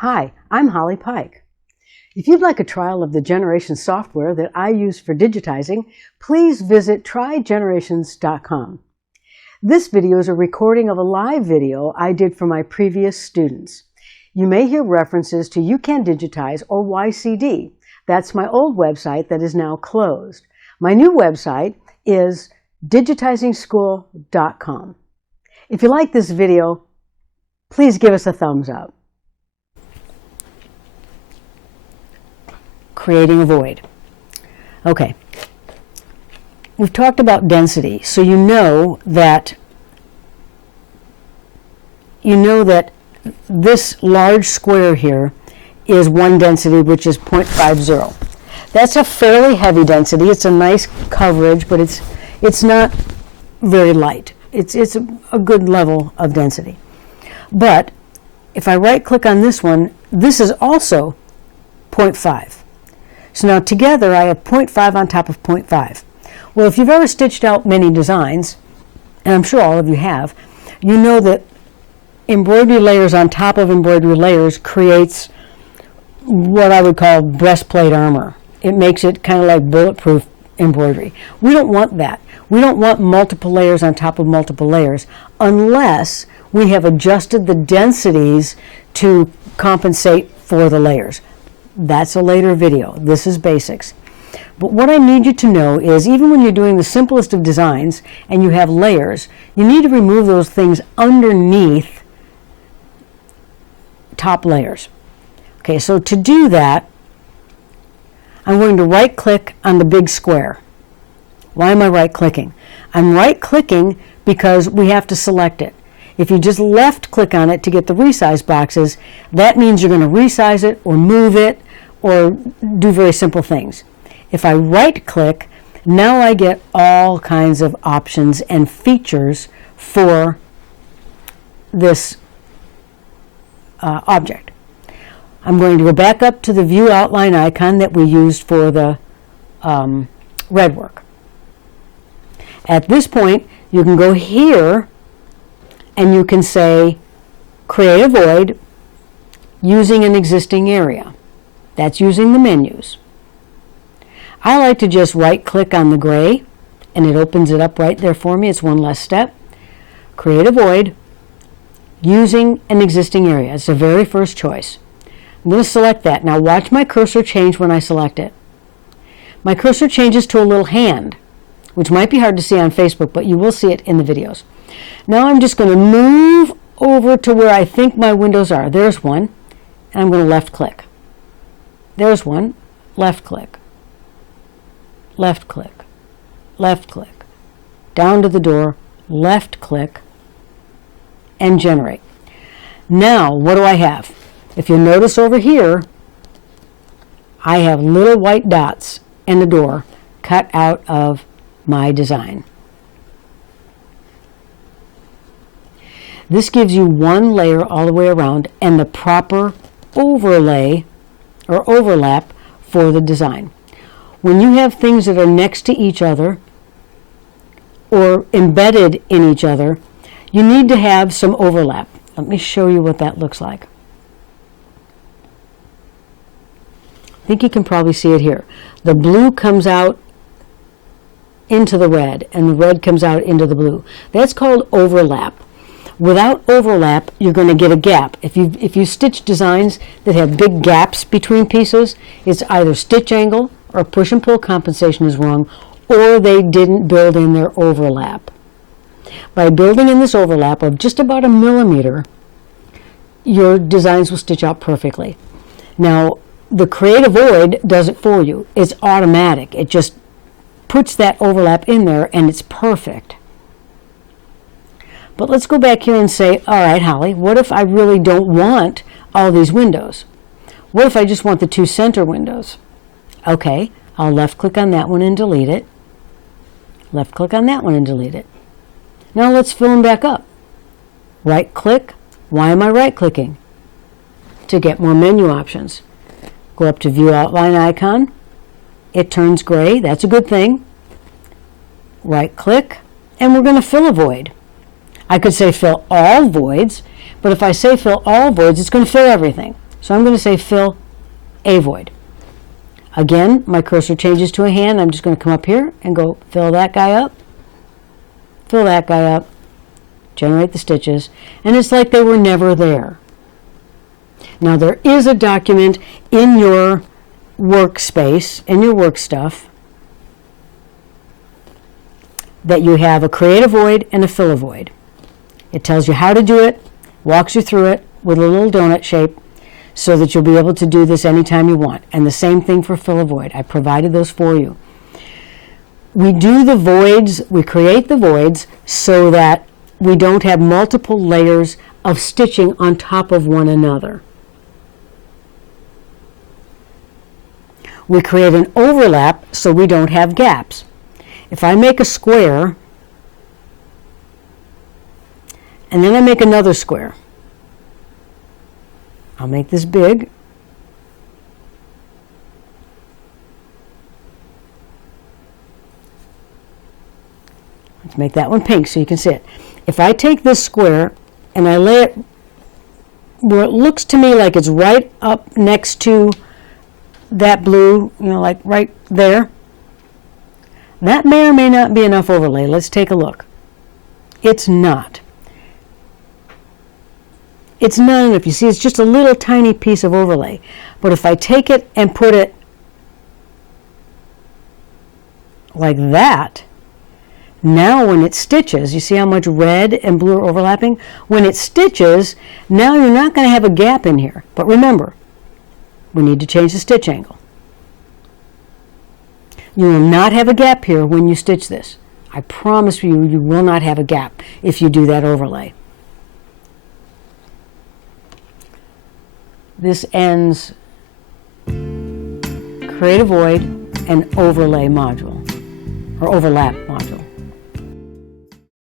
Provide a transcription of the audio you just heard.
Hi, I'm Holly Pike. If you'd like a trial of the Generation software that I use for digitizing, please visit trygenerations.com. This video is a recording of a live video I did for my previous students. You may hear references to You Can Digitize or YCD. That's my old website that is now closed. My new website is digitizingschool.com. If you like this video, please give us a thumbs up. Creating a void. Okay. We've talked about density, so you know that this large square here is one density, which is 0.50. That's a fairly heavy density. It's a nice coverage, but it's not very light. It's a good level of density. But if I right-click on this one, this is also 0.5. So now together I have 0.5 on top of 0.5. Well, if you've ever stitched out many designs, and I'm sure all of you have, you know that embroidery layers on top of embroidery layers creates what I would call breastplate armor. It makes it kind of like bulletproof embroidery. We don't want that. We don't want multiple layers on top of multiple layers unless we have adjusted the densities to compensate for the layers. That's a later video. This is basics. But what I need you to know is even when you're doing the simplest of designs and you have layers, you need to remove those things underneath top layers. Okay, so to do that, I'm going to right-click on the big square. Why am I right-clicking? I'm right-clicking because we have to select it. If you just left-click on it to get the resize boxes, that means you're going to resize it or move it or do very simple things. If I right-click, now I get all kinds of options and features for this object. I'm going to go back up to the View Outline icon that we used for the red work. At this point, you can go here and you can say, create a void using an existing area. That's using the menus. I like to just right-click on the gray, and it opens it up right there for me. It's one less step. Create a void using an existing area. It's the very first choice. I'm going to select that. Now watch my cursor change when I select it. My cursor changes to a little hand, which might be hard to see on Facebook, but you will see it in the videos. Now I'm just going to move over to where I think my windows are. There's one, and I'm going to left-click. There's one, left-click, left-click, left-click, down to the door, left-click, and generate. Now, what do I have? If you notice over here, I have little white dots in the door cut out of my design. This gives you one layer all the way around and the proper overlay or overlap for the design. When you have things that are next to each other or embedded in each other, you need to have some overlap. Let me show you what that looks like. I think you can probably see it here. The blue comes out into the red, and the red comes out into the blue. That's called overlap. Without overlap, you're going to get a gap. If you stitch designs that have big gaps between pieces, it's either stitch angle or push and pull compensation is wrong, or they didn't build in their overlap. By building in this overlap of just about a millimeter, your designs will stitch out perfectly. Now, the Create a Void does it for you. It's automatic. It just puts that overlap in there, and it's perfect. But let's go back here and say, all right, Holly, what if I really don't want all these windows? What if I just want the two center windows? Okay, I'll left-click on that one and delete it. Left-click on that one and delete it. Now let's fill them back up. Right-click. Why am I right-clicking? To get more menu options. Go up to View Outline icon. It turns gray. That's a good thing. Right-click, and we're going to fill a void. I could say fill all voids, but if I say fill all voids, it's going to fill everything. So I'm going to say fill a void. Again, my cursor changes to a hand. I'm just going to come up here and go fill that guy up, fill that guy up, generate the stitches, and it's like they were never there. Now there is a document in your workspace, in your work stuff, that you have a create a void and a fill a void. It tells you how to do it, walks you through it with a little donut shape, so that you'll be able to do this anytime you want. And the same thing for fill a void. I provided those for you. We do the voids, we create the voids so that we don't have multiple layers of stitching on top of one another. We create an overlap so we don't have gaps. If I make a square, and then I make another square, I'll make this big. Let's make that one pink so you can see it. If I take this square and I lay it where it looks to me like it's right up next to that blue, like right there, that may or may not be enough overlay. Let's take a look. It's not. It's not enough. You see, it's just a little tiny piece of overlay. But if I take it and put it like that, now when it stitches, you see how much red and blue are overlapping? When it stitches, now you're not going to have a gap in here. But remember, we need to change the stitch angle. You will not have a gap here when you stitch this. I promise you, you will not have a gap if you do that overlay. This ends create a void and overlay module, or overlap module.